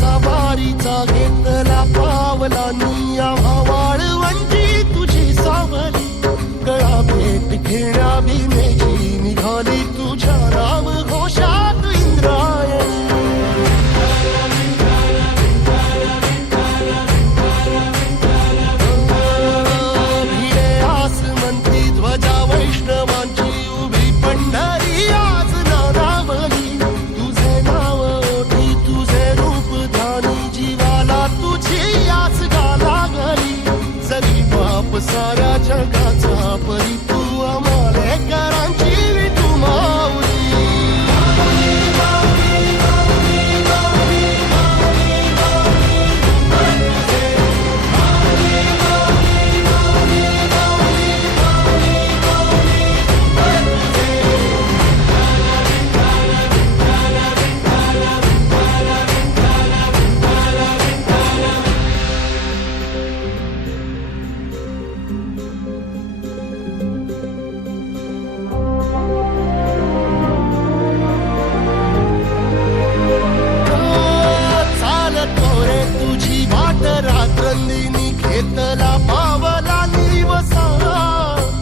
कसा वारीचा घेतला पावलांनी आम्हा वाळवंटी तुझी सावली गळा भेट घेण्या भीमेची निघाली तुझ्या नाम घोषात इंद्रायणी भिडे आसमंती ध्वजा वैष्णवांची उभी पंढरी आज नादावली तुझे नाव ओठी तुझे रूप ध्यानी जीवाला तुझी आस गा लागली जरी बाप साऱ्या जगाचा परी तू आमालेकरांची विठू माऊली रात्रंदिनी घेतला पावला निवसा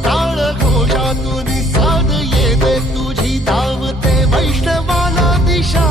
टाळ घोषातून साध येते तुझी धावते वैष्णवाला दिशा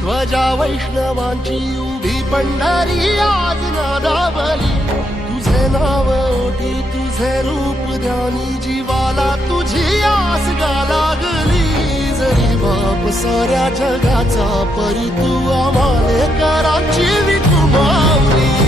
ध्वजा वैष्णवांची उभी पंढरी आज नादावली तुझे नाव ओठी तुझे रूप ध्यानी जीवाला तुझी आस गा लागली जरी बाप साऱ्या जगाचा परी तू आमालेकरांची विठू माऊली